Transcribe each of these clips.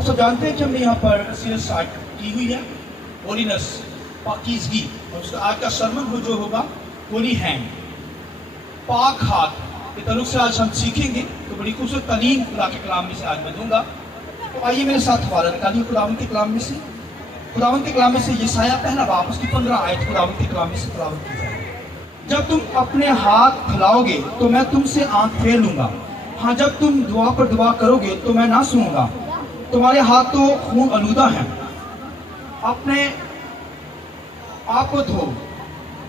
آپ سب جانتے ہیں کہ ہم نے یہاں پر سیریز اسٹارٹ کی ہوئی ہے ہولینس، پاکیزگی، اور اس کا آج کا سرمن جو ہوگا ہولی ہینڈ، پاک ہاتھ کے تعلق سے آج ہم سیکھیں گے. تو بڑی خوبصورت تعلیم خدا کے کلام میں سے آج میں دوں گا. تو آئیے میرے ساتھ حوالہ نکالیے خداوند کے کلام میں سے. خداوند کے کلام میں سے یسایہ پہلا باب اس کی 15 آیت خداوند کے کلام میں سے تلاوت کی جائے. جب تم اپنے ہاتھ پھیلاؤ گے تو میں تم سے آنکھ پھیر لوں گا. ہاں جب تم دعا پر دعا کرو گے تو میں نہ سنوں گا. تمہارے ہاتھ تو خون آلودہ ہیں. اپنے آپ کو دھو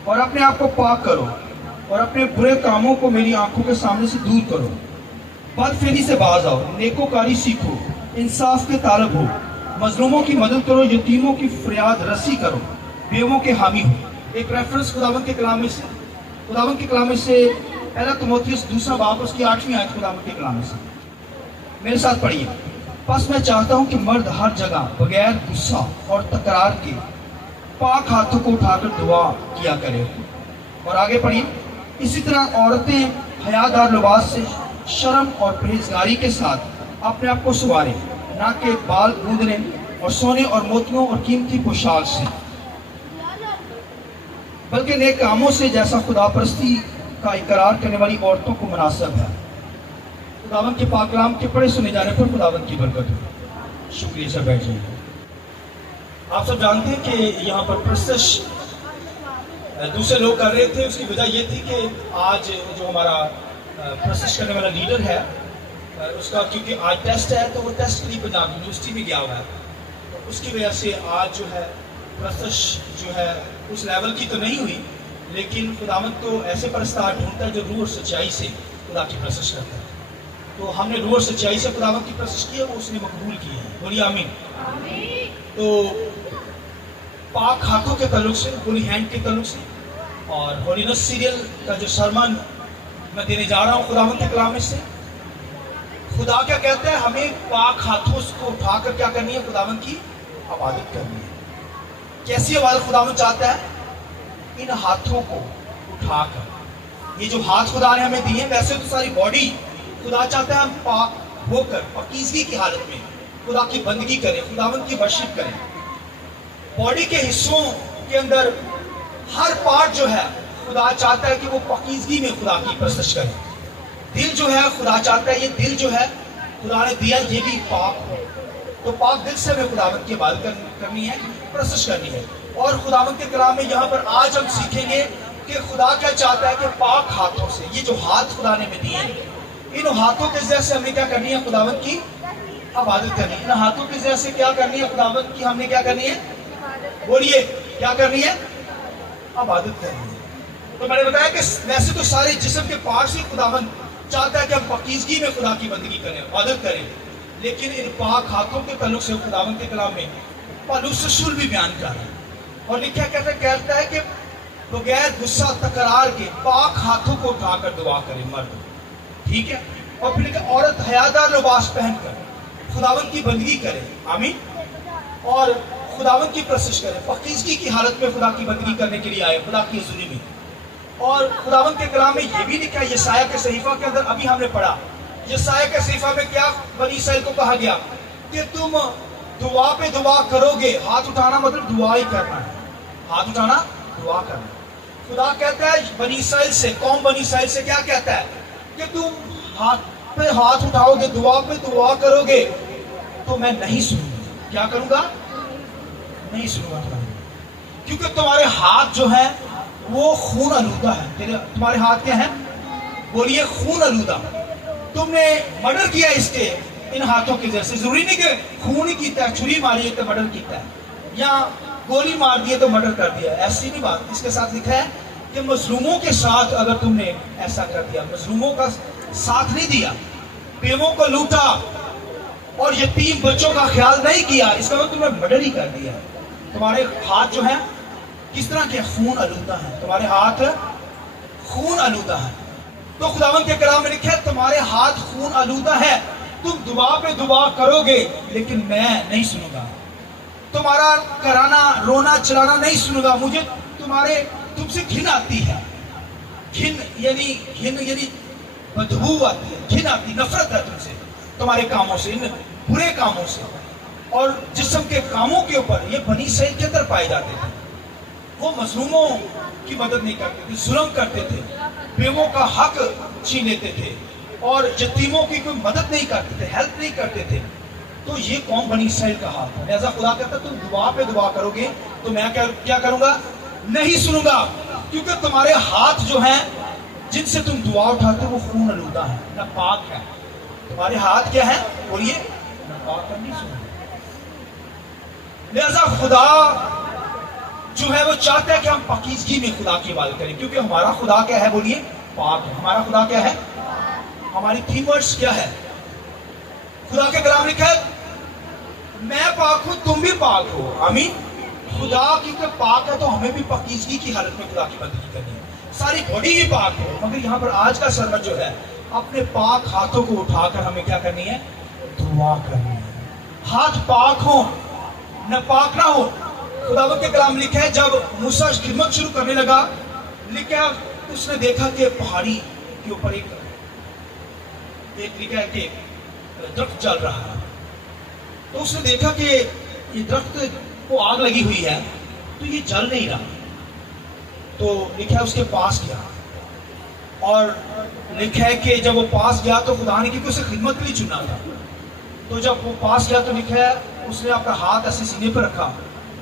اور اپنے آپ کو پاک کرو اور اپنے برے کاموں کو میری آنکھوں کے سامنے سے دور کرو. بد فعلی سے باز آؤ، نیکوکاری سیکھو، انصاف کے طالب ہو، مظلوموں کی مدد کرو، یتیموں کی فریاد رسی کرو، بیووں کے حامی ہو. ایک ریفرنس خداوند کے کلام میں سے پہلا تموتھیوس 2 باب اس کی 8ویں آیت خداوند کے کلام میں سے میرے ساتھ پڑھیے. بس میں چاہتا ہوں کہ مرد ہر جگہ بغیر غصہ اور تکرار کے پاک ہاتھوں کو اٹھا کر دعا کیا کرے. اور آگے پڑھیے. اسی طرح عورتیں حیادار لباس سے شرم اور پرہیزگاری کے ساتھ اپنے آپ کو سنواریں، نہ کہ بال گوندنے اور سونے اور موتیوں اور قیمتی پوشاک سے، بلکہ نیک کاموں سے جیسا خدا پرستی کا اقرار کرنے والی عورتوں کو مناسب ہے. خداوند کے پاک کلام کے پڑھے سنے جانے پر خداوند کی برکت ہو. شکریہ سر، بیٹھ جائیے. آپ سب جانتے ہیں کہ یہاں پر پرستش دوسرے لوگ کر رہے تھے. اس کی وجہ یہ تھی کہ آج جو ہمارا پرستش کرنے والا لیڈر ہے اس کا کیونکہ آج ٹیسٹ ہے تو وہ ٹیسٹ کے لیے پنجاب یونیورسٹی میں گیا ہوا ہے. تو اس کی وجہ سے آج جو ہے پرستش جو ہے اس لیول کی تو نہیں ہوئی، لیکن خداوند تو ایسے پرستار ڈھونڈتا ہے جو روح اور سچائی سے خدا کی پرستش کرتا ہے. تو ہم نے روح اور سچائی سے خداوند کی پرستش کی ہے، وہ اس نے مقبول کی ہے. بولیے آمین. تو پاک ہاتھوں کے تعلق سے، ہولی ہینڈ کے تعلق سے، اور ہولینس سیریل کا جو سرمن میں دینے جا رہا ہوں خداوند کے کلام میں سے، خدا کیا کہتا ہے؟ ہمیں پاک ہاتھوں کو اٹھا کر کیا کرنی ہے؟ خداوند کی عبادت کرنی ہے. کیسی عبادت خداوند چاہتا ہے؟ ان ہاتھوں کو اٹھا کر. یہ جو ہاتھ خدا نے ہمیں دیے، ویسے تو ساری باڈی خدا چاہتا ہے ہم پاک ہو کر پاکیزگی کی حالت میں خدا کی بندگی کریں، خداوند کی ورشپ کریں. باڈی کے حصوں کے اندر ہر پارٹ جو ہے خدا چاہتا ہے کہ وہ پاکیزگی میں خدا کی پرستش کرے. دل جو ہے خدا چاہتا ہے یہ دل جو ہے خدا نے دیا یہ بھی پاک ہو. تو پاک دل سے ہمیں خداوند کی عبادت کرنی ہے، پرستش کرنی ہے. اور خداوند کے کلام میں یہاں پر آج ہم سیکھیں گے کہ خدا کیا چاہتا ہے کہ پاک ہاتھوں سے، یہ جو ہاتھ خدا نے ہمیں دیے ہیں، ان ہاتھوں کے ذریعے سے ہمیں کیا کرنی ہے؟ خداوند کی عبادت کرنی ہے. ان ہاتھوں کے ذریعے سے کیا کرنی ہے؟ خداوند کی ہم نے کیا کرنی ہے؟ بولیے کیا کرنی ہے؟ عبادت کرنی ہے. تو میں نے بتایا کہ ویسے تو سارے جسم کے پارٹس ہی خداوند چاہتا ہے کہ ہم پاکیزگی میں خدا کی بندگی کریں، عبادت کریں، لیکن ان پاک ہاتھوں کے تعلق سے خداوند کے کلام میں پالوس رسول بھی بیان کر رہا ہے اور لکھا کہتا ہے کہ بغیر غصہ تکرار کے پاک ہاتھوں کو اٹھا کر دعا کرے مرد. ٹھیک ہے. اور پھر لکھا عورت حیادار لباس پہن کر خداوند کی بندگی کرے. آمین. اور خداوند کی پرستش کرے، پاکیزگی کی حالت میں خدا کی بندگی کرنے کے لیے آئے خدا کی حضوری میں. اور خداوند کے کلام میں یہ بھی لکھا ہے یسایہ کے صحیفہ کے اندر، ابھی ہم نے پڑھا یسایہ کے صحیفہ میں کیا بنی اسرائیل کو کہا گیا کہ تم دعا پہ دعا کرو گے. ہاتھ اٹھانا مطلب دعا ہی کرنا ہے، ہاتھ اٹھانا دعا کرنا. خدا کہتا ہے بنی اسرائیل سے، قوم بنی اسرائیل سے کیا کہتا ہے کہ تم ہاتھ پہ ہاتھ اٹھاؤ گے، دعا پہ دعا کرو گے تو میں نہیں سنوں گا. کیا کروں گا؟ نہیں سنوں گا. کیونکہ تمہارے ہاتھ جو ہیں وہ خون آلودہ ہے. تمہارے ہاتھ کیا ہیں؟ بولیے خون آلودہ. تم نے مرڈر کیا اس کے ان ہاتھوں کے ذریعے سے. ضروری نہیں کہ خون ہی کیتا ہے، چھری ماری ہے تو مرڈر کیتا ہے، یا گولی مار دی تو مرڈر کر دیا. ایسی نہیں بات. اس کے ساتھ لکھا ہے کہ مظلوموں کے ساتھ اگر تم نے ایسا کر دیا، مظلوموں کا ساتھ نہیں دیا، بیووں کو لوٹا اور یتیم بچوں کا خیال نہیں کیا، اس کا مطلب تم نے مرڈر ہی کر دیا. تمہارے ہاتھ جو ہیں کس طرح کے؟ خون آلودہ ہیں. تمہارے ہاتھ خون آلودہ ہیں. تو خداوند کے کلام میں لکھا ہے تمہارے ہاتھ خون آلودہ ہے، تم دعا پہ دعا کرو گے لیکن میں نہیں سنوں گا. تمہارا کرانا رونا چلانا نہیں سنوں گا. مجھے تم سے گھن آتی ہے. گھن یعنی بدبو آتی ہے، گھن آتی، نفرت ہے تم سے، تمہارے کاموں سے، ان برے کاموں سے. اور جسم کے کاموں کے اوپر یہ بنی اسرائیل کے اندر پائے جاتے تھے. وہ مظلوموں کی مدد نہیں کرتے تھے، ظلم کرتے تھے، بیووں کا حق چھین لیتے تھے اور یتیموں کی کوئی مدد نہیں کرتے تھے، ہیلپ نہیں کرتے تھے. تو یہ قوم بنی اسرائیل کا ہاتھ ہے. لہذا خدا کہتا ہے تم دعا پہ دعا کرو گے تو میں کیا کروں گا؟ نہیں سنوں گا، کیونکہ تمہارے ہاتھ جو ہیں جن سے تم دعا اٹھاتے ہو وہ خون آلودہ ہیں، نہ پاک ہے. تمہارے ہاتھ کیا ہیں؟ بولیے، نہ پاک ہے. نہیں سنوں گا. لہذا خدا جو ہے وہ چاہتا ہے کہ ہم پاکیزگی میں خدا کی عبادت کریں، کیونکہ ہمارا خدا کیا ہے؟ بولیے، پاک ہے. ہمارا خدا کیا ہے؟ ہماری تھیم ورڈز کیا ہے؟ خدا کے کلام لکھا ہے میں پاک ہوں تم بھی پاک ہو. آمین. خدا کیونکہ پاک ہے تو ہمیں بھی پاکیزگی کی حالت میں خدا کی بندگی کرنی ہے. ساری باڈی ہی پاک ہو، مگر یہاں پر آج کا سرمن جو ہے اپنے پاک ہاتھوں کو اٹھا کر ہمیں کیا کرنی ہے؟ دعا کرنی ہے. ہاتھ پاک ہو، نہ پاک نہ ہو. خداوند کے کلام لکھا ہے جب موسیٰ خدمت شروع کرنے لگا، لکھا اس نے دیکھا کہ پہاڑی کے اوپر ایک لکھا ہے کہ درخت جل رہا ہے. تو اس نے دیکھا کہ یہ درخت کو آگ لگی ہوئی ہے تو یہ جل نہیں رہا. تو لکھا ہے اس کے پاس گیا اور لکھا ہے کہ جب وہ پاس گیا تو خدا نے کیونکہ اسے خدمت کے لیے چنا تھا، تو جب وہ پاس گیا تو لکھا ہے اس نے اپنا ہاتھ ایسے سینے پہ رکھا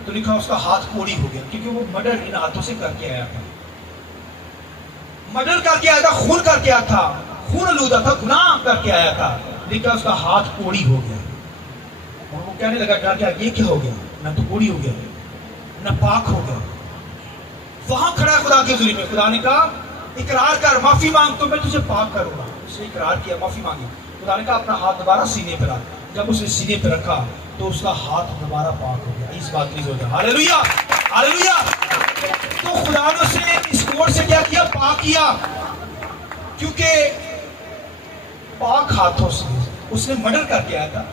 تو لکھا اس کا ہاتھ کوڑی ہو گیا، کیونکہ وہ مرڈر ان ہاتھوں سے کر کے آیا تھا. مرڈر کر کے آیا تھا، خون کر کے آیا تھا، خون آلودہ تھا، گناہ کر کے آیا تھا. لکھا اس کا ہاتھ کوڑی ہو گیا اور وہ کہنے لگا ڈر گیا یہ کیا ہو گیا؟ میں تو کوڑی ہو گیا، نہ پاک ہو گیا. وہاں کھڑا ہے خدا کے حضور میں. خدا نے کہا اقرار کر، معافی مانگ تو میں تجھے پاک کروں گا. اس نے اقرار کیا، معافی مانگی. خدا نے کہا اپنا ہاتھ دوبارہ سینے پہ رکھ. جب اس نے سینے پہ رکھا تو اس کا ہاتھ دوبارہ پاک ہو گیا. اس بات کی ضرورت ہے. ہاللیلویا ہاللیلویا. تو خدا نے اسے اس کوڑ سے کیا کیا؟ پاک کیا. کیونکہ پاک ہاتھوں سے اس نے مرڈر کر کے آیا تھا،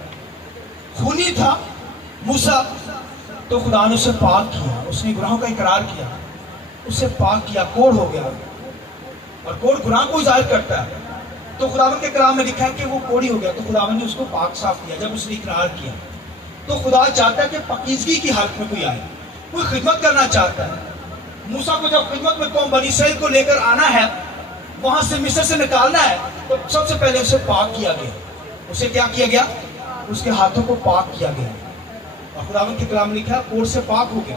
خونی تھا موسیٰ. تو خدا نے اسے پاک کیا. اس نے گناہوں کا اقرار کیا، اسے پاک کیا، کوڑ ہو گیا. اور کوڑ گناہ کو ظاہر کرتا ہے. تو خداوند کے کلام میں لکھا ہے کہ وہ کوڑی ہو گیا تو خداوند نے اس کو پاک صاف کیا جب اس نے اقرار کیا. تو خدا چاہتا ہے کہ پاکیزگی کی حالت میں کوئی آئے، کوئی خدمت کرنا چاہتا ہے. موسیٰ کو جب خدمت میں قوم بنی اسرائیل کو لے کر آنا ہے، وہاں سے مصر سے نکالنا ہے، تو سب سے پہلے اسے پاک کیا گیا. اسے کیا کیا گیا؟ اس کے ہاتھوں کو پاک کیا گیا. اور خداوند کے کلام میں لکھا ہے کوڑ سے پاک ہو گیا.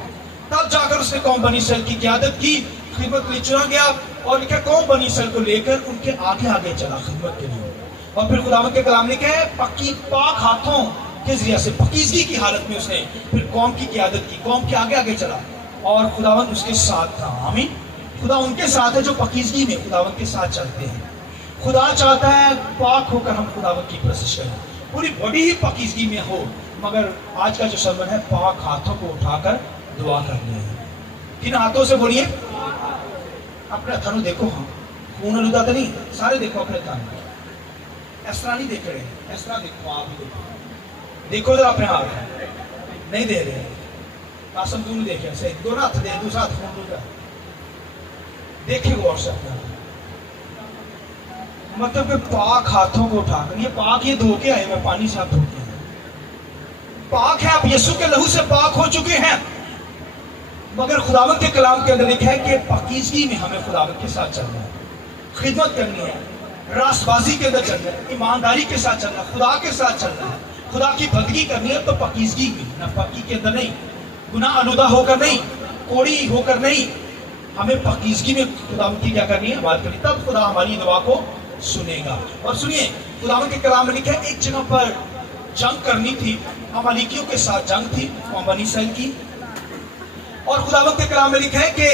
تب جا کر اس نے قوم بنی اسرائیل کی قیادت کی، خدمت کے لیے چنا گیا. اور لکھا قوم بنی اسرائیل کو لے کر ان کے آگے آگے چلا خدمت کے لیے. اور پھر خداوند کے کلام لکھا ہے پاک ہاتھوں کے ذریعے سے پاکیزگی کی حالت میں اس نے پھر قوم کی قیادت کی، قوم کے آگے آگے چلا اور خداوند اس کے ساتھ تھا. آمین. خدا ان کے ساتھ ہے جو پاکیزگی میں خداوند کے ساتھ چلتے ہیں. خدا چاہتا ہے پاک ہو کر ہم خداوند کی پرستش کریں، پوری باڈی ہی پاکیزگی میں ہو. مگر آج کا جو سرمن ہے پاک ہاتھوں کو اٹھا کر دعا کرنی ہے. کن ہاتھوں سے؟ بولیے. اپنے ہتھانوں دیکھو. ہاں خون آلودہ تو نہیں، سارے دیکھو اپنے ہتھانوں. اس طرح نہیں دیکھ رہے، اس طرح دیکھو. آپ بھی دیکھو ذرا اپنے ہاتھ. نہیں دے رہے قاسم تو نہیں دیکھے، صحیح دونوں ہاتھ دے، دوسرا ہاتھ خون آلودہ دیکھے غور سے اپنا. مطلب کہ پاک ہاتھوں کو اٹھا کر، یہ پاک یہ دھو کے آئے ہوئے پانی سے آپ دھو کے پاک ہے. آپ یسوع کے لہو سے پاک ہو چکے ہیں. مگر خداوند کے کلام کے اندر لکھا ہے کہ پاکیزگی میں ہمیں خداوند کے ساتھ چلنا ہے، خدمت کرنی ہے، راست بازی کے اندر چلنا ہے، ایمانداری کے ساتھ چلنا ہے، خدا کے ساتھ چلنا ہے، خدا کی بندگی کرنی ہے. تو پاکیزگی میں، ناپاکی کے اندر نہیں، گناہ آلودہ ہو کر نہیں، کوڑی ہو کر نہیں، ہمیں پاکیزگی میں خداوند کی کیا کرنی ہے؟ عبادت کرنی. تب خدا ہماری دعا کو سنے گا. اور سنیے خداوند کے کلام میں لکھا ہے ایک جگہ پر جنگ کرنی تھی، عمالیکیوں کے ساتھ جنگ تھی قوم بنی اسرائیل کی. اور خداوند کے کلام میں لکھا ہے کہ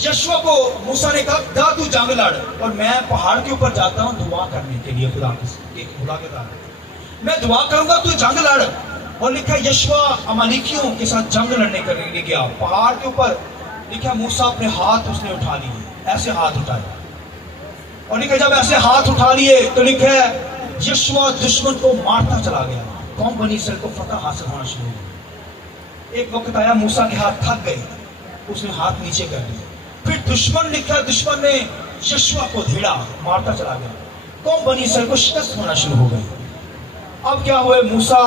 یشوع کو موسیٰ نے کہا جا تو جنگ لڑ، اور میں پہاڑ کے اوپر جاتا ہوں دعا کرنے کے لیے. خدا کے ساتھ میں دعا کروں گا، تو جنگ لڑ. اور لکھا ہے یشوع عمالیکیوں کے ساتھ جنگ لڑنے کے لیے گیا پہاڑ کے اوپر. لکھا موسیٰ اپنے ہاتھ اس نے اٹھا لیے، ایسے ہاتھ اٹھائے. اور لکھا جب ایسے ہاتھ اٹھا لیے تو لکھا ہے یشوع دشمن کو مارتا چلا گیا. قوم بنی اسرائیل کو فتح حاصل ہونا شروع ہو. ایک وقت آیا موسیٰ کے ہاتھ تھک گئے، اس نے ہاتھ نیچے کر دیا. پھر دشمن لکھا دشمن نے یشوع کو دھیڑا، مارتا چلا گیا. قوم بنی اسرائیل کو شکست ہونا شروع ہو گئی. اب کیا ہوئے؟ موسیٰ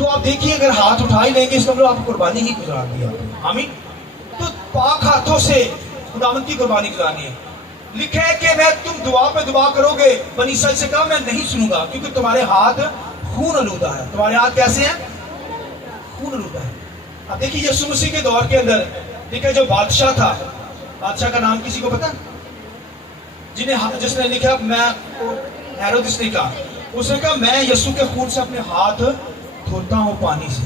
تو آپ دیکھیے اگر ہاتھ اٹھا ہی لیں گے اس کا مطلب آپ قربانی ہی گزار دی آپ نے. آمین. تو پاک ہاتھوں سے خداوند کی قربانی گزارنی ہے. لکھا ہے کہ میں تم دعا پہ دعا کرو گے, بنی اسرائیل سے کہا میں نہیں سنوں گا کیونکہ تمہارے ہاتھ خون آلودہ ہے. تمہارے ہاتھ کیسے ہیں؟ خون آلودہ ہے. اب دیکھیے یسوع مسیح کے دور کے اندر دیکھا جو بادشاہ تھا, بادشاہ کا نام کسی کو پتا؟ جس نے لکھا میں ہیرودس نے کہا, اس نے کہا میں یسوع کے خون سے اپنے ہاتھ دھوتا ہوں پانی سے.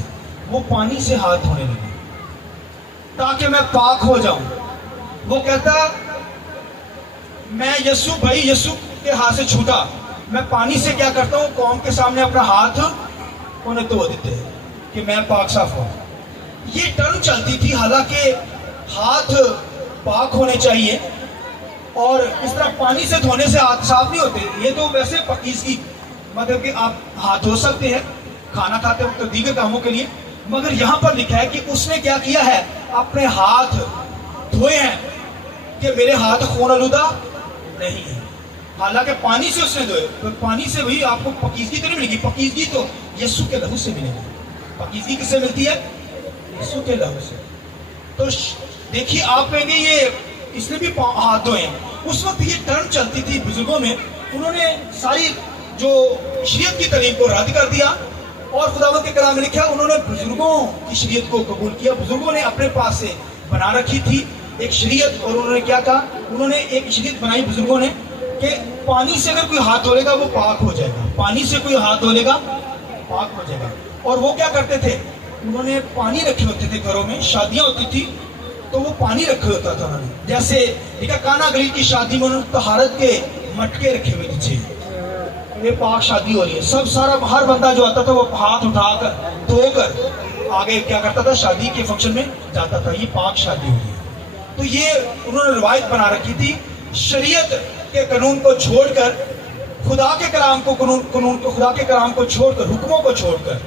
وہ پانی سے ہاتھ دھونے لگے تاکہ میں پاک ہو جاؤں. وہ کہتا میں یسوع کے ہاتھ سے چھوٹا, میں پانی سے کیا کرتا ہوں قوم کے سامنے اپنا ہاتھ انہیں دھو دیتے ہیں کہ میں پاک صاف ہوں. یہ ٹرم چلتی تھی, حالانکہ ہاتھ پاک ہونے چاہیے اور اس طرح پانی سے دھونے سے ہاتھ صاف نہیں ہوتے. یہ تو ویسے پاکیزگی مطلب کہ آپ ہاتھ دھو سکتے ہیں کھانا کھاتے وقت دیگر کاموں کے لیے, مگر یہاں پر لکھا ہے کہ اس نے کیا کیا ہے, اپنے ہاتھ دھوئے ہیں کہ میرے ہاتھ خون آلودہ نہیں ہے. حالانکہ پانی سے اس نے دھوئے, تو پانی سے وہی آپ کو پاکیزگی تو نہیں ملے گی. پاکیزگی تو یسوع کے لہو سے ملے گی. پاکیزگی کس سے ملتی ہے؟ یسوع کے لہو سے. تو دیکھیے آپ کہیں گے یہ اس نے بھی ہاتھ دھوئے ہیں. اس وقت یہ ٹرم چلتی تھی بزرگوں میں, انہوں نے ساری جو شریعت کی تعلیم کو رد کر دیا اور خداوند کے کلام میں لکھا انہوں نے بزرگوں کی شریعت کو قبول کیا. بزرگوں نے اپنے پاس سے بنا رکھی تھی ایک شریعت, اور انہوں نے کیا کہا, انہوں نے ایک شریعت بنائی بزرگوں نے کہ پانی سے اگر کوئی ہاتھ دھو لے گا وہ پاک ہو جائے گا. پانی سے کوئی ہاتھ دھو لے گا پاک ہو جائے گا. اور وہ کیا کرتے تھے, انہوں نے پانی رکھے ہوتے تھے گھروں میں, شادیاں ہوتی تھی تو وہ پانی رکھے ہوتا تھا انہوں نے. جیسے دیکھا کانا گلیل کی شادی میں انہوں نے طہارت کے مٹکے رکھے ہوئے تھے, یہ پاک شادی ہو رہی ہے. سب سارا ہر بندہ جو آتا تھا وہ ہاتھ اٹھا کر دھو کر آگے کیا کرتا تھا, شادی کے فنکشن میں جاتا تھا. یہ پاک شادی ہو رہی ہے. تو یہ انہوں نے روایت بنا رکھی تھی. شریعت کے قانون کو چھوڑ کر خدا کے کلام کو خدا کے کلام کو چھوڑ کر, حکموں کو چھوڑ کر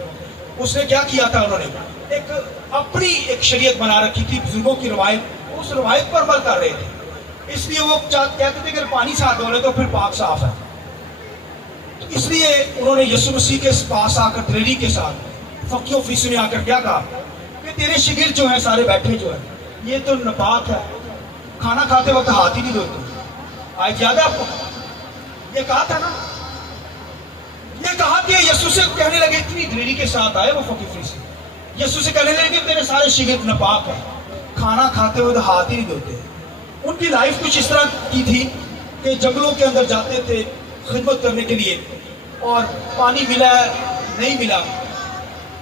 اس نے کیا کیا تھا, انہوں نے ایک اپنی ایک شریعت بنا رکھی تھی. بزرگوں کی روایت, اس روایت پر عمل کر رہے تھے. اس لیے وہ کہتے تھے کہ پانی سے ہاتھ دھو لے تو پھر پاک صاف ہے. تو اس لیے انہوں نے یسوع مسیح کے پاس آ کر دلیری کے ساتھ فقیوں فیسوں میں آ کر کیا کہا کہ تیرے شاگرد جو ہیں سارے بیٹھے جو ہیں یہ تو ناپاک ہے, کھانا کھاتے وقت ہاتھ ہی نہیں دھوتے. آج یاد ہے آپ کو یہ کہا تھا نا, یہ کہا کہ یسوع سے کہنے لگے, اتنی دلیری کے ساتھ آئے وہ فقیر فریسی, یسوع سے کہنے لگے کہ تیرے سارے شاگرد ناپاک ہیں, کھانا کھاتے ہوئے ہاتھ ہی نہیں دھوتے. ان کی لائف کچھ اس طرح کی تھی کہ جنگلوں کے اندر جاتے تھے خدمت کرنے کے لیے, اور پانی ملا نہیں ملا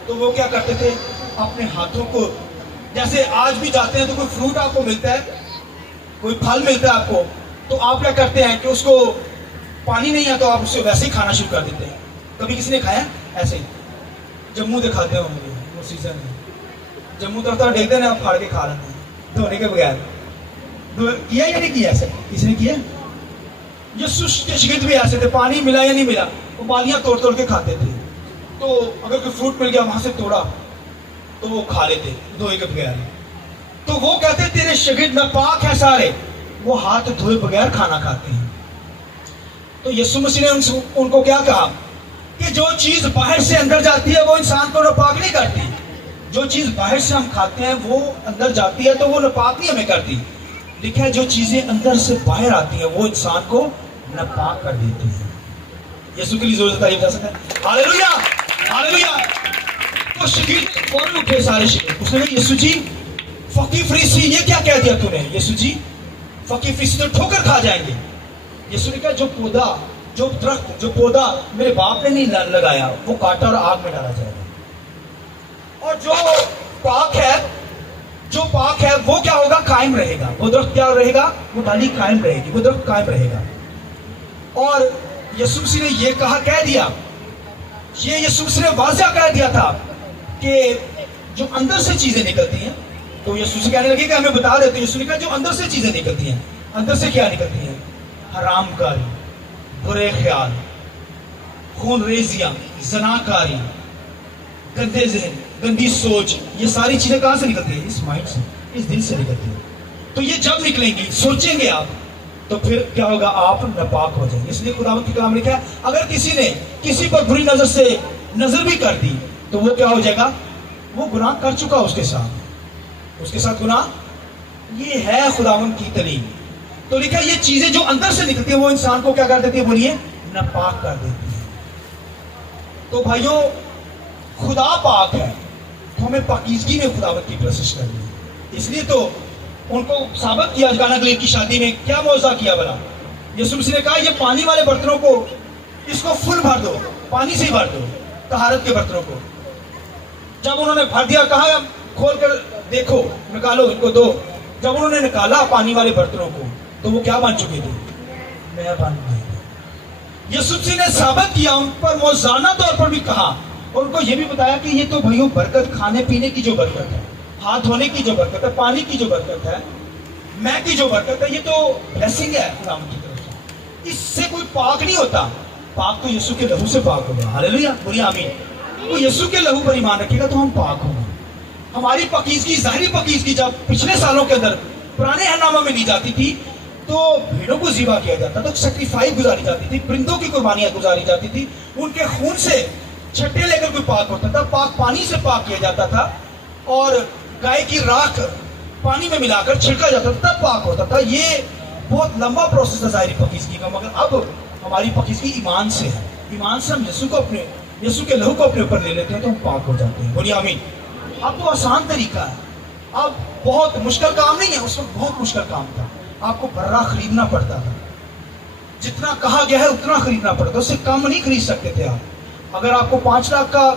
تو وہ کیا کرتے تھے, اپنے ہاتھوں کو, جیسے آج بھی جاتے ہیں تو کوئی فروٹ آپ کو ملتا ہے, کوئی پھل ملتا ہے آپ کو, تو آپ کیا کرتے ہیں کہ اس کو پانی نہیں ہے تو آپ اسے ویسے ہی کھانا شروع کر دیتے ہیں. کبھی کسی نے کھایا ایسے ہی؟ جموں دکھاتے ہوں مجھے وہ سیزن میں, جموں تو دیکھتے ہیں آپ پھاڑ کے کھا لیتے ہیں دھونے کے بغیر. کیا یا نہیں کیا ایسے؟ کسی نے کیا؟ یسوع کے شاگرد بھی ایسے تھے, پانی ملا یا نہیں ملا وہ بالیاں توڑ توڑ کے کھاتے تھے. تو اگر کوئی فروٹ مل گیا وہاں سے توڑا تو وہ کھا لیتے دھوئے کے بغیر. تو وہ کہتے تیرے شاگرد ناپاک ہیں سارے, وہ ہاتھ دھوئے بغیر کھانا کھاتے ہیں. تو یسوع مسیح نے ان کو کیا کہا کہ جو چیز باہر سے اندر جاتی ہے وہ انسان کو ناپاک نہیں کرتی. جو چیز باہر سے ہم کھاتے ہیں وہ اندر جاتی ہے تو وہ ناپاک نہیں ہمیں کرتی. لکھا ہے جو چیزیں اندر سے باہر آتی ہیں وہ انسان کو ناپاک کر دیتی ہیں. یسوع کے لیے زور سے تعریف جا سکتا ہے. Hallelujah hallelujah. تو شاگرد فوراً اٹھے سارے شاگرد, اس نے کہا یسوع جی فقیر فریسی یہ کیا کہہ دیا تو نے, یسوع جی فقیر فریسی تو ٹھوکر کھا جائیں گے. یسوع نے کہا جو پودا, جو درخت, جو پودا میرے باپ نے نہیں لگایا وہ کاٹا اور آگ میں ڈالا جائے گا. اور جو پاک ہے وہ کیا ہوگا, قائم رہے گا. وہ درخت کیا رہے گا, وہ ڈالی قائم رہے گی, وہ درخت قائم رہے گا. اور یسوع مسیح نے یہ کہہ دیا, یہ یسوع مسیح نے واضح کہہ دیا تھا کہ جو اندر سے چیزیں نکلتی ہیں, تو یسوع سے کہنے لگے کہ ہمیں بتا دیتے. یسوع نے کہا جو اندر سے چیزیں نکلتی ہیں, اندر سے کیا نکلتی ہیں, حرام کاری, برے خیال, خون ریزیاں, زناکاری, گندے ذہن, گندی سوچ, یہ ساری چیزیں کہاں سے نکلتی ہیں, اس مائنڈ سے, اس دل سے نکلتی ہیں. تو یہ جب نکلیں گی, سوچیں گے آپ, تو پھر کیا ہوگا, آپ ناپاک ہو جائیں گے. اس لیے خداوند کی کلام لکھا ہے اگر کسی نے کسی پر بری نظر سے نظر بھی کر دی تو تو وہ کیا ہو جائے گا؟ وہ گناہ کر چکا اس کے ساتھ گناہ. یہ ہے خداوند کی تعلیم. تو لکھا یہ چیزیں جو اندر سے نکلتی ہیں وہ انسان کو کیا کر دیتی ہے؟ بولیے ناپاک کر دیتی ہے. تو بھائیوں خدا پاک ہے تو ہمیں پاکیزگی میں خداوند کی پرستش کرنی ہے. اس لیے تو ان کو ثابت کیا کانا گلیل کی شادی میں کیا معجزہ کیا بلا. یسوع مسیح نے کہا یہ پانی والے برتنوں کو اس کو فل بھر دو, پانی سے ہی بھر دو, طہارت کے برتنوں کو. جب انہوں نے بھر دیا کہا کھول کر دیکھو, نکالو ان کو دو. جب انہوں نے نکالا پانی والے برتنوں کو تو وہ کیا بن چکے تھے؟ نیا بن گئے. یسوع مسیح نے ثابت کیا, ان پر موزانہ طور پر بھی کہا اور ان کو یہ بھی بتایا کہ یہ تو بھائیوں برکت, کھانے پینے کی جو برکت ہے, ہاتھ دھونے کی جو برکت ہے, پانی کی جو برکت ہے, میں کی جو برکت ہے, یہ تو بلیسنگ ہے خداوند کی طرف سے. اس سے کوئی پاک نہیں ہوتا. پاک تو یسوع کے لہو سے پاک ہوگا. ہاللیلویہ, بولیے آمین. وہ یسوع کے لہو پر ایمان رکھے گا تو ہم پاک ہوں گے. ہماری پاکیزگی, ظاہری پاکیزگی جب پچھلے سالوں کے اندر پرانے احنامہ میں لی جاتی تھی تو بھیڑوں کو ذبح کیا جاتا تھا, سیکریفائس گزاری جاتی تھی, پرندوں کی قربانیاں گزاری جاتی تھی, ان کے خون سے چھٹے لے کر کوئی پاک ہوتا تھا, پاک پانی سے پاک کیا جاتا تھا, اور گائے کی راکھ پانی میں ملا کر چھڑکا جاتا تھا تب پاک ہوتا تھا. یہ بہت لمبا پروسیس ہے ظاہری پاکیزگی کا, مگر اب ہماری پاکیزگی ایمان سے ہے. ایمان سے ہم یسوع کے لہو کو اپنے اوپر لے لیتے ہیں تو ہم پاک ہو جاتے ہیں. بولیے آمین. اب تو آسان طریقہ ہے, اب بہت مشکل کام نہیں ہے. اس وقت بہت مشکل کام تھا, آپ کو برا خریدنا پڑتا تھا, جتنا کہا گیا ہے اتنا خریدنا پڑتا تھا, اس سے کم نہیں خرید سکتے تھے آپ. اگر آپ کو 5 لاکھ کا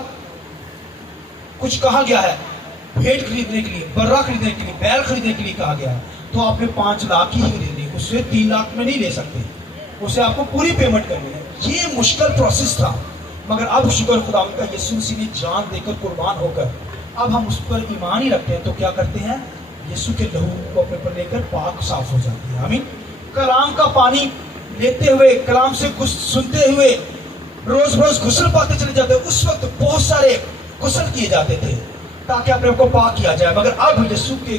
کچھ کہا گیا ہے بھیڑ خریدنے کے لیے, برا خریدنے کے لیے, بیل خریدنے کے لیے کہا گیا ہے تو آپ نے 5 لاکھ ہی خریدنی, اس سے 3 لاکھ میں نہیں لے سکتے, اسے آپ کو پوری پیمنٹ کرنی ہے. یہ مشکل پروسیس تھا, مگر اب شکر خداوند کا یسوع مسیح نے جان دے کر قربان ہو کر اب ہم اس پر ایمان ہی رکھتے ہیں تو کیا کرتے ہیں؟ یسوع کے لہو کو اپنے پر لے کر پاک صاف ہو جاتے ہیں. آمین. کلام کا پانی لیتے ہوئے, کلام سے سنتے ہوئے روز روز غسل پاتے چلے جاتے. اس وقت بہت سارے غسل کیے جاتے تھے تاکہ اپنے کو پاک کیا جائے, مگر اب یسوع کے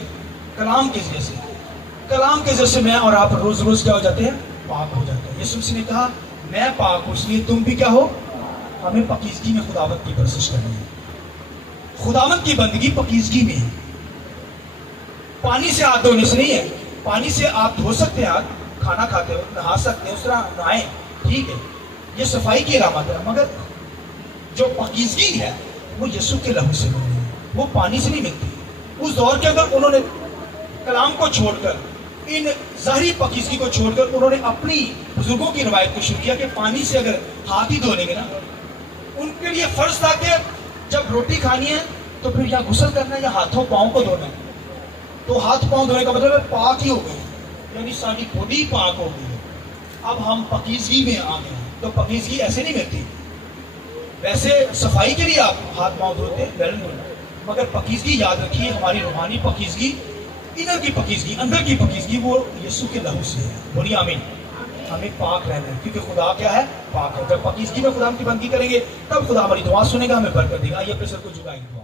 کلام کے ذریعے سے میں اور آپ روز روز کیا ہو جاتے ہیں؟ پاک ہو جاتے ہیں. یسوع مسیح نے کہا میں پاک ہوں اس لیے تم بھی کیا ہو. ہمیں پاکیزگی میں خداوند کی پرستش کرنی ہے. خداوند کی بندگی پاکیزگی میں ہے, پانی سے ہاتھ دھونے سے نہیں ہے. پانی سے آپ دھو سکتے ہیں, ہاتھ کھانا کھاتے ہو نہا سکتے ہیں, اس طرح نہائیں, ٹھیک ہے, یہ صفائی کی علامت ہے. مگر جو پاکیزگی ہے وہ یسوع کے لہو سے ملتی ہے, وہ پانی سے نہیں ملتی. اس دور کے اندر انہوں نے کلام کو چھوڑ کر, ان ظاہری پاکیزگی کو چھوڑ کر انہوں نے اپنی بزرگوں کی روایت کو شروع کیا کہ پانی سے اگر ہاتھ ہی دھو لیں گے نا, ان کے لیے فرض تھا کہ جب روٹی کھانی ہے تو پھر یا غسل کرنا ہے یا ہاتھوں پاؤں کو دھونا ہے. تو ہاتھ پاؤں دھونے کا مطلب ہے پاک ہی ہو گئے, یعنی ساری باڈی پاک ہو گئی ہے. اب ہم پاکیزگی میں آ گئے ہیں. تو پاکیزگی ایسے نہیں ملتی. ویسے صفائی کے لیے آپ ہاتھ پاؤں دھوتے ہیں, مگر پاکیزگی یاد رکھیے, ہماری روحانی پاکیزگی, انر کی پاکیزگی, اندر کی پاکیزگی وہ یسوع کے لہو سے ہے. بولیے آمین. ہمیں پاک رہنا ہے کیونکہ خدا کیا ہے؟ پاک ہے. جب پاکیزگی میں خدا کی بندگی کریں گے تب خدا ہماری دعا سنے گا, ہمیں برکت دے گا. یہ اپنے سر کو جھکائیں. دعا